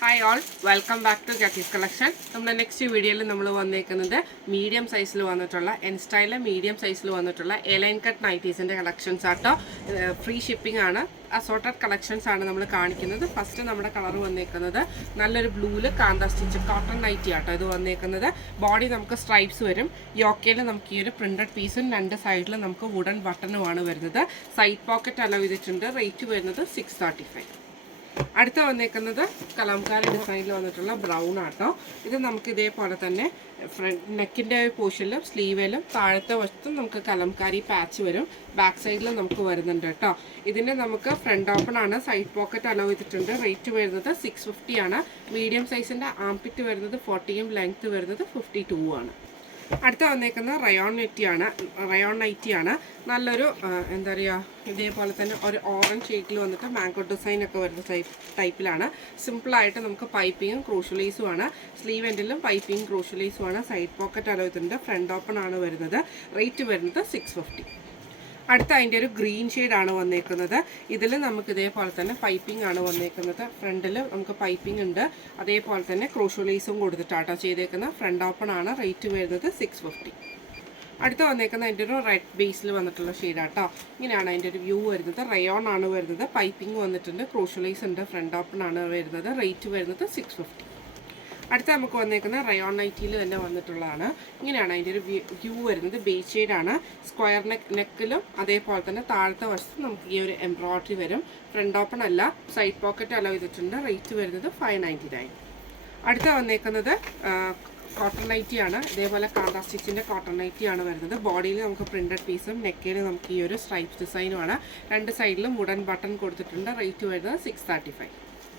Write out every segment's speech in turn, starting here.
Hi all, welcome back to കാത്തീസ് collection. നമ്മുടെ next വീഡിയോയിൽ നമ്മൾ വന്നേക്കുന്നത് മീഡിയം സൈസിൽ വന്നിട്ടുള്ള സ്റ്റൈലിൽ മീഡിയം സൈസിൽ വന്നിട്ടുള്ള എലൈൻ കട്ട് നൈറ്റീസിൻ്റെ കളക്ഷൻസ് ആട്ടോ. ഫ്രീ ഷിപ്പിംഗ് ആണ്. അസോർട്ടഡ് കളക്ഷൻസ് ആണ് നമ്മൾ കാണിക്കുന്നത്. ഫസ്റ്റ് നമ്മുടെ കളർ വന്നേക്കുന്നത് നല്ലൊരു ബ്ലൂവിൽ കാന്ത സ്റ്റിച്ച് കോട്ടൺ നൈറ്റി ആട്ടോ ഇത് വന്നേക്കുന്നത്. ബോഡി നമുക്ക് സ്ട്രൈപ്സ് വരും. യോക്കയിൽ നമുക്ക് ഈ ഒരു പ്രിന്റഡ് പീസും രണ്ട് സൈഡിലും നമുക്ക് വുഡൻ ബട്ടണുമാണ് വരുന്നത്. സൈഡ് പോക്കറ്റ് അലോ ചെയ്തിട്ടുണ്ട്. റേറ്റ് വരുന്നത് 635. അടുത്ത വന്നേക്കുന്നത് കലാംകാരി ഡിസൈനിൽ വന്നിട്ടുള്ള ബ്രൗൺ ആട്ടോ. ഇത് നമുക്ക് ഇതേപോലെ തന്നെ ഫ്രണ്ട് നെക്കിൻ്റെ പോർഷനിലും സ്ലീവിലും താഴത്തെ വശത്തും നമുക്ക് കലംകാരി പാച്ച് വരും. ബാക്ക് സൈഡിൽ നമുക്ക് വരുന്നുണ്ട് കേട്ടോ. ഇതിൻ്റെ നമുക്ക് ഫ്രണ്ട് ഓപ്പൺ ആണ്. സൈഡ് പോക്കറ്റ് അലോ ചെയ്തിട്ടുണ്ട്. റേറ്റ് വരുന്നത് 650 ആണ്. മീഡിയം സൈസിൻ്റെ ആംപിറ്റ് വരുന്നത് 40യും ലെങ്ത്ത് വരുന്നത് 52 ആണ്. അടുത്ത വന്നേക്കുന്ന റയോൺ നൈറ്റിയാണ്. നല്ലൊരു എന്താ പറയുക, ഇതേപോലെ തന്നെ ഒരു ഓറഞ്ച് ഷെയ്ഡിൽ വന്നിട്ട് മാംഗോ ഡിസൈൻ ഒക്കെ വരുന്ന ടൈപ്പിലാണ്. സിമ്പിളായിട്ട് നമുക്ക് പൈപ്പിങ്ങും ക്രൂഷ്യലൈസും ആണ്. സ്ലീവ് എൻഡിലും പൈപ്പിങ്ങും ക്രൂഷ്യലൈസും ആണ്. സൈഡ് പോക്കറ്റ് അലോയിട്ടുണ്ട്. ഫ്രണ്ട് ഓപ്പൺ ആണ് വരുന്നത്. റേറ്റ് വരുന്നത് 650. അടുത്ത അതിൻ്റെ ഒരു ഗ്രീൻ ഷെയ്ഡാണ് വന്നേക്കുന്നത്. ഇതിൽ നമുക്ക് ഇതേപോലെ തന്നെ പൈപ്പിംഗ് ആണ് വന്നേക്കുന്നത്. ഫ്രണ്ടിൽ നമുക്ക് പൈപ്പിംഗ് ഉണ്ട്. അതേപോലെ തന്നെ ക്രോഷ്യലൈസും കൊടുത്തിട്ടാട്ടോ ചെയ്തേക്കുന്നത്. ഫ്രണ്ട് ഓപ്പൺ ആണ്. റേറ്റ് വരുന്നത് 650. അടുത്ത വന്നേക്കുന്നത് അതിൻ്റെ ഒരു റെഡ് ബേസിൽ വന്നിട്ടുള്ള ഷെയ്ഡാട്ടോ. ഇങ്ങനെയാണ് അതിൻ്റെ ഒരു വ്യൂ വരുന്നത്. റയോൺ ആണ് വരുന്നത്. പൈപ്പിംഗ് വന്നിട്ടുണ്ട്. ക്രോഷ്യലൈസ് ഉണ്ട്. ഫ്രണ്ട് ഓപ്പൺ ആണ് വരുന്നത്. റേറ്റ് വരുന്നത് 650. അടുത്ത നമുക്ക് വന്നേക്കുന്ന റയോൺ നൈറ്റിയിൽ തന്നെ വന്നിട്ടുള്ളതാണ്. ഇങ്ങനെയാണ് അതിൻ്റെ ഒരു വ്യൂ വരുന്നത്. ബേസ് ഷെയ്ഡാണ്. സ്ക്വയർ നെക്കിലും അതേപോലെ തന്നെ താഴത്തെ വശത്ത് നമുക്ക് ഈ ഒരു എംബ്രോയിഡറി വരും. ഫ്രണ്ട് ഓപ്പൺ അല്ല. സൈഡ് പോക്കറ്റ് അലോ ചെയ്തിട്ടുണ്ട്. റേറ്റ് വരുന്നത് 599. അടുത്ത വന്നേക്കുന്നത് കോട്ടൺ നൈറ്റിയാണ്. ഇതേപോലെ കാന്ത സ്റ്റിച്ചിൻ്റെ കോട്ടൺ നൈറ്റിയാണ് വരുന്നത്. ബോഡിയിൽ നമുക്ക് പ്രിന്റഡ് പീസും നെക്കിൽ നമുക്ക് ഈ ഒരു സ്ട്രൈപ്സ് ഡിസൈനുമാണ്. രണ്ട് സൈഡിലും വുഡൻ ബട്ടൺ കൊടുത്തിട്ടുണ്ട്. റേറ്റ് വരുന്നത് 635.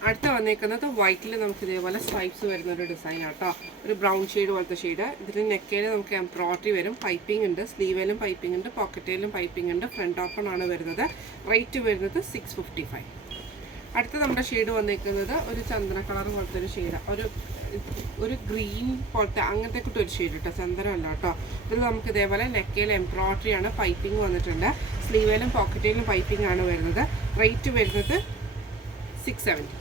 അടുത്ത വന്നേക്കുന്നത് വൈറ്റിൽ നമുക്ക് ഇതേപോലെ സ്ട്രൈപ്സ് വരുന്ന ഒരു ഡിസൈൻ ആട്ടോ. ഒരു ബ്രൗൺ ഷെയ്ഡ് പോലത്തെ ഷെയ്ഡ്. ഇതിൽ നെക്കയിൽ നമുക്ക് എംബ്രോയിഡറി വരും. പൈപ്പിംഗ് ഉണ്ട്. സ്ലീവിലും പൈപ്പിംഗ് ഉണ്ട്. പോക്കറ്റിലും പൈപ്പിംഗ് ഉണ്ട്. ഫ്രണ്ട് ഓപ്പൺ ആണ് വരുന്നത്. റേറ്റ് വരുന്നത് 655. അടുത്ത നമ്മുടെ ഷെയ്ഡ് വന്നേക്കുന്നത് ഒരു ചന്ദന കളർ പോലത്തെ ഒരു ഷെയ്ഡ്. ഒരു ഗ്രീൻ പോലത്തെ അങ്ങനത്തെ കൂട്ട് ഒരു ഷെയ്ഡ് കേട്ടോ. ചന്ദനമല്ല കേട്ടോ. ഇതിൽ നമുക്ക് ഇതേപോലെ നെക്കയിൽ എംബ്രോയിഡറി ആണ്. പൈപ്പിംഗ് വന്നിട്ടുണ്ട്. സ്ലീവിലും പോക്കറ്റിലും പൈപ്പിംഗ് ആണ് വരുന്നത്. റേറ്റ് വരുന്നത് 670.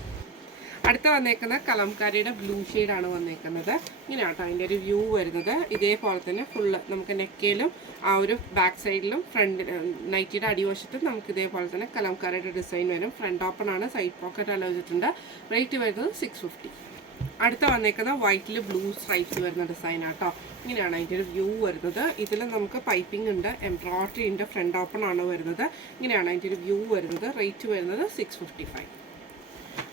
അടുത്ത വന്നേക്കുന്ന കലംകാരിയുടെ ബ്ലൂ ഷെയ്ഡാണ് വന്നേക്കുന്നത്. ഇങ്ങനെയാട്ടോ അതിൻ്റെ ഒരു വ്യൂ വരുന്നത്. ഇതേപോലെ തന്നെ ഫുള്ള് നമുക്ക് നെക്കയിലും ആ ഒരു ബാക്ക് സൈഡിലും ഫ്രണ്ട് നൈറ്റിയുടെ അടിവശത്തും നമുക്ക് ഇതേപോലെ തന്നെ കലംകാരിയുടെ ഡിസൈൻ വരും. ഫ്രണ്ട് ഓപ്പൺ ആണ്. സൈഡ് പോക്കറ്റ് അലോ ചെയ്തിട്ടുണ്ട്. റേറ്റ് വരുന്നത് 650. അടുത്ത വന്നേക്കുന്ന വൈറ്റിൽ ബ്ലൂ സ്ട്രൈപ്സ് വരുന്ന ഡിസൈൻ ആട്ടോ. ഇങ്ങനെയാണ് അതിൻ്റെ ഒരു വ്യൂ വരുന്നത്. ഇതിൽ നമുക്ക് പൈപ്പിംഗ് ഉണ്ട്. എംബ്രോയിഡറി ഉണ്ട്. ഫ്രണ്ട് ഓപ്പൺ ആണ് വരുന്നത്. ഇങ്ങനെയാണ് അതിൻ്റെ ഒരു വ്യൂ വരുന്നത്. റേറ്റ് വരുന്നത് 655.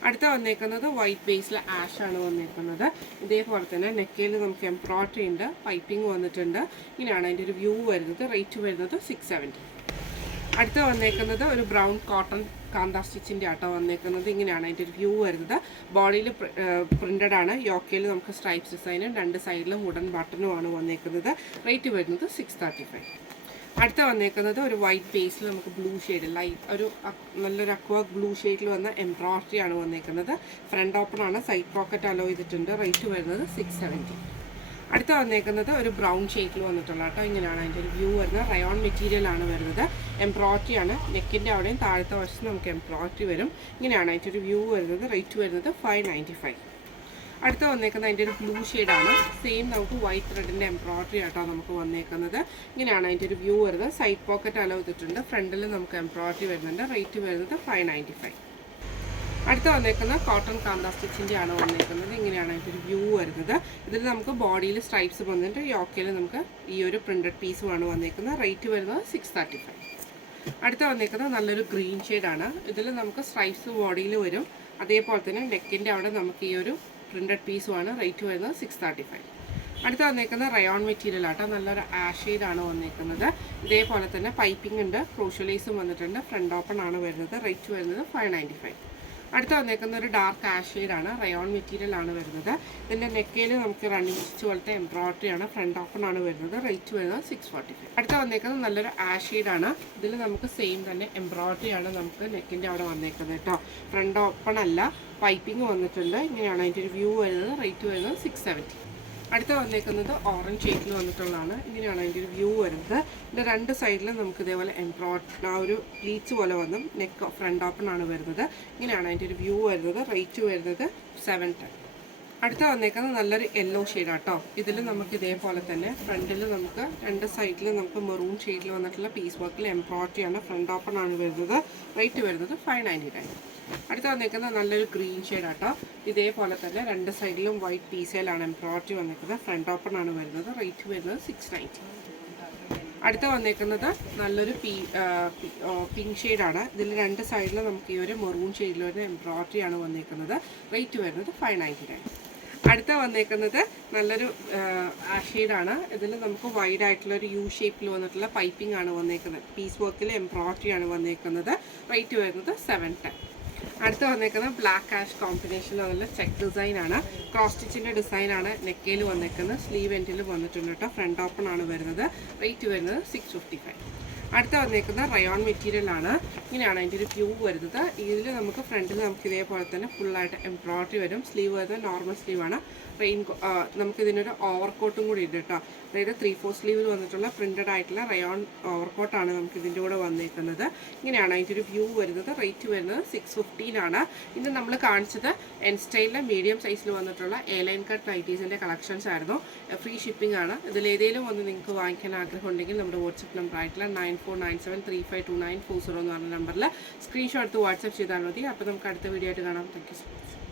അടുത്ത വന്നേക്കുന്നത് വൈറ്റ് ബേസിൽ ആഷ് ആണ് വന്നേക്കുന്നത്. ഇതേപോലെ തന്നെ നെക്കയിൽ നമുക്ക് എംബ്രോയിഡറി ഉണ്ട്. പൈപ്പിംഗ് വന്നിട്ടുണ്ട്. ഇങ്ങനെയാണ് അതിൻ്റെ ഒരു വ്യൂ വരുന്നത്. റേറ്റ് വരുന്നത് 670. അടുത്ത വന്നേക്കുന്നത് ഒരു ബ്രൗൺ കോട്ടൺ കാന്ത സ്റ്റിച്ചിൻ്റെ ആട്ടോ വന്നേക്കുന്നത്. ഇങ്ങനെയാണ് അതിൻ്റെ ഒരു വ്യൂ വരുന്നത്. ബോഡിയിൽ പ്രിന്റഡ് ആണ്. യോക്കയിൽ നമുക്ക് സ്ട്രൈപ്സ് ഡിസൈനും രണ്ട് സൈഡിലും വുഡൻ ബട്ടണുമാണ് വന്നേക്കുന്നത്. റേറ്റ് വരുന്നത് 635. അടുത്ത വന്നേക്കുന്നത് ഒരു വൈറ്റ് ബേസിൽ നമുക്ക് ബ്ലൂ ഷെയ്ഡ് ഒരു നല്ലൊരു അക്വ ബ്ലൂ ഷെയ്ഡിൽ വന്ന എംബ്രോയിഡറി ആണ് വന്നേക്കുന്നത്. ഫ്രണ്ട് ഓപ്പൺ ആണ്. സൈഡ് പോക്കറ്റ് അലോ ചെയ്തിട്ടുണ്ട്. റേറ്റ് വരുന്നത് 670. അടുത്ത വന്നേക്കുന്നത് ഒരു ബ്രൗൺ ഷെയ്ഡിൽ വന്നിട്ടുള്ള കേട്ടോ. ഇങ്ങനെയാണ് അതിൻ്റെ ഒരു വ്യൂ വരുന്നത്. റയോൺ മെറ്റീരിയൽ ആണ് വരുന്നത്. എംബ്രോയിഡറി ആണ്. നെക്കിൻ്റെ അവിടെയും താഴത്തെ വശത്ത് നമുക്ക് എംബ്രോയിഡറി വരും. ഇങ്ങനെയാണ് അതിൻ്റെ ഒരു വ്യൂ വരുന്നത്. റേറ്റ് വരുന്നത് 595. അടുത്ത വന്നേക്കുന്നത് അതിൻ്റെ ഒരു ബ്ലൂ ഷെയ്ഡാണ്. സെയിം നമുക്ക് വൈറ്റ് ത്രെഡിൻ്റെ എംബ്രോയിഡറി ആട്ടോ നമുക്ക് വന്നേക്കുന്നത്. ഇങ്ങനെയാണ് അതിൻ്റെ ഒരു വ്യൂ വരുന്നത്. സൈഡ് പോക്കറ്റ് അലോ ചെയ്തിട്ടുണ്ട്. ഫ്രണ്ടിൽ നമുക്ക് എംബ്രോയിഡറി വരുന്നുണ്ട്. റേറ്റ് വരുന്നത് 595. അടുത്ത വന്നേക്കുന്ന കോട്ടൺ കാന്ത സ്റ്റിച്ചിൻ്റെ ആണ് വന്നേക്കുന്നത്. ഇങ്ങനെയാണ് അതിൻ്റെ ഒരു വ്യൂ വരുന്നത്. ഇതിൽ നമുക്ക് ബോഡിയിൽ സ്ട്രൈപ്സ് വന്നിട്ട് യോക്കയിൽ നമുക്ക് ഈ ഒരു പ്രിന്റഡ് പീസുമാണ് വന്നേക്കുന്നത്. റേറ്റ് വരുന്നത് 635. അടുത്ത വന്നേക്കുന്നത് നല്ലൊരു ഗ്രീൻ ഷെയ്ഡാണ്. ഇതിൽ നമുക്ക് സ്ട്രൈപ്സ് ബോഡിയിൽ വരും. അതേപോലെ തന്നെ നെക്കിൻ്റെ അവിടെ നമുക്ക് ഈ ഒരു പ്രിന്റഡ് പീസുമാണ്. റേറ്റ് വരുന്നത് 635. അടുത്ത വന്നേക്കുന്നത് റയോൺ മെറ്റീരിയൽ ആട്ടോ. നല്ലൊരു ആഷ് ഷെയ്ഡാണ് വന്നേക്കുന്നത്. ഇതേപോലെ തന്നെ പൈപ്പിംഗ് ഉണ്ട്. ക്രോഷ്യലൈസും വന്നിട്ടുണ്ട്. ഫ്രണ്ട് ഓപ്പൺ ആണ് വരുന്നത്. റേറ്റ് വരുന്നത് 595. അടുത്ത വന്നേക്കുന്ന ഒരു ഡാർക്ക് ആഷ് ഷെയ്ഡാണ്. റയോൺ മെറ്റീരിയൽ ആണ് വരുന്നത്. ഇതിൻ്റെ നെക്കയിൽ നമുക്ക് റണ്ണിങ് സ്റ്റിച്ച് പോലത്തെ എംബ്രോയിഡറി ആണ്. ഫ്രണ്ട് ഓപ്പൺ ആണ് വരുന്നത്. റേറ്റ് വരുന്നത് 645. അടുത്ത വന്നേക്കുന്നത് നല്ലൊരു ആഷ് ഷെയ്ഡാണ്. ഇതിൽ നമുക്ക് സെയിം തന്നെ എംബ്രോയിഡറി ആണ് നമുക്ക് നെക്കിൻ്റെ അവിടെ വന്നേക്കുന്നത് കേട്ടോ. ഫ്രണ്ട് ഓപ്പൺ അല്ല. പൈപ്പിംഗ് വന്നിട്ടുണ്ട്. ഇങ്ങനെയാണ് അതിൻ്റെ ഒരു വ്യൂ വരുന്നത്. റേറ്റ് വരുന്നത് 670. അടുത്ത വന്നേക്കുന്നത് ഓറഞ്ച് ഷെയ്ഡിൽ വന്നിട്ടുള്ളതാണ്. ഇങ്ങനെയാണ് അതിൻ്റെ ഒരു വ്യൂ വരുന്നത്. ഇതിൻ്റെ രണ്ട് സൈഡിലും നമുക്ക് ഇതേപോലെ ആ ഒരു പ്ലീറ്റ്സ് പോലെ വന്നും നെക്ക് ഫ്രണ്ട് ഓപ്പൺ ആണ് വരുന്നത്. ഇങ്ങനെയാണ് അതിൻ്റെ ഒരു വ്യൂ വരുന്നത്. റേറ്റ് വരുന്നത് 710. അടുത്ത വന്നേക്കുന്നത് നല്ലൊരു യെല്ലോ ഷെയ്ഡാട്ടോ. ഇതിൽ നമുക്ക് ഇതേപോലെ തന്നെ ഫ്രണ്ടിൽ നമുക്ക് രണ്ട് സൈഡിൽ നമുക്ക് മെറൂൺ ഷെയ്ഡിൽ വന്നിട്ടുള്ള പീസ് വർക്കിൽ എംബ്രോയിഡറിയാണ്. ഫ്രണ്ട് ഓപ്പൺ ആണ് വരുന്നത്. റേറ്റ് വരുന്നത് 599. അടുത്ത വന്നേക്കുന്നത് നല്ലൊരു ഗ്രീൻ ഷെയ്ഡാട്ടോ. ഇതേപോലെ തന്നെ രണ്ട് സൈഡിലും വൈറ്റ് പീസയിലാണ് എംബ്രോയിഡറി വന്നേക്കുന്നത്. ഫ്രണ്ട് ഓപ്പൺ ആണ് വരുന്നത്. റേറ്റ് വരുന്നത് 690. അടുത്ത വന്നേക്കുന്നത് നല്ലൊരു പിങ്ക് ഷെയ്ഡാണ്. ഇതിൽ രണ്ട് സൈഡിലും നമുക്ക് ഈ ഒരു മെറൂൺ ഷെയ്ഡിൽ വരുന്ന എംബ്രോയിഡറിയാണ് വന്നേക്കുന്നത്. റേറ്റ് വരുന്നത് 599. അടുത്ത വന്നേക്കുന്നത് നല്ലൊരു ഷെയ്ഡാണ്. ഇതിൽ നമുക്ക് വൈഡ് ആയിട്ടുള്ള ഒരു യു ഷേപ്പിൽ വന്നിട്ടുള്ള പൈപ്പിംഗ് ആണ് വന്നേക്കുന്നത്. പീസ് വർക്കിൽ എംബ്രോയിഡറി ആണ് വന്നേക്കുന്നത്. റേറ്റ് വരുന്നത് 710. അടുത്ത് വന്നേക്കുന്നത് ബ്ലാക്ക് ആഷ് കോമ്പിനേഷനിൽ വന്നിട്ടുള്ള ചെക്ക് ഡിസൈനാണ്. ക്രോസ് സ്റ്റിച്ചിൻ്റെ ഡിസൈനാണ് നെക്കയിൽ വന്നേക്കുന്നത്. സ്ലീവ് എൻഡിൽ വന്നിട്ടുണ്ട് കേട്ടോ. ഫ്രണ്ട് ഓപ്പൺ ആണ് വരുന്നത്. റേറ്റ് വരുന്നത് 655. അടുത്ത വന്നേക്കുന്ന റയോൺ മെറ്റീരിയലാണ്. ഇങ്ങനെയാണ് അതിൻ്റെ ഒരു വ്യൂ വരുന്നത്. ഇതിൽ നമുക്ക് ഫ്രണ്ടിൽ നമുക്ക് ഇതേപോലെ തന്നെ ഫുള്ളായിട്ട് എംബ്രോയിഡറി വരും. സ്ലീവ് വരുന്നത് നോർമൽ സ്ലീവാണ്. നമുക്കിതിനൊരു ഓവർകോട്ടും കൂടി ഉണ്ട് കേട്ടോ. അതായത് 3/4 സ്ലീവിൽ വന്നിട്ടുള്ള പ്രിൻറ്റഡ് ആയിട്ടുള്ള റയോൺ ഓവർകോട്ടാണ് നമുക്ക് ഇതിൻ്റെ കൂടെ വന്നേക്കുന്നത്. ഇങ്ങനെയാണ് അതിൻ്റെ ഒരു വ്യൂ വരുന്നത്. റേറ്റ് വരുന്നത് 615 ഇന്ന് നമ്മൾ കാണിച്ചത് എൻ സ്റ്റൈലിലെ മീഡിയം സൈസിൽ വന്നിട്ടുള്ള എ-ലൈൻ കട്ട് നൈറ്റീസിൻ്റെ കളക്ഷൻസ് ആയിരുന്നു. ഫ്രീ ഷിപ്പിംഗ് ആണ്. ഇതിലേതെങ്കിലും ഒന്ന് നിങ്ങൾക്ക് വാങ്ങിക്കാൻ ആഗ്രഹം ഉണ്ടെങ്കിൽ നമ്മുടെ വാട്സപ്പ് നമ്പർ ആയിട്ടുള്ള 9497352940 എന്ന് പറഞ്ഞ നമ്പറിൽ സ്ക്രീൻഷോട്ട് എടുത്ത് വാട്സപ്പ് ചെയ്താൽ മതി. അപ്പോൾ നമുക്ക് അടുത്ത വീഡിയോ ആയിട്ട് കാണാം. Thank you so much.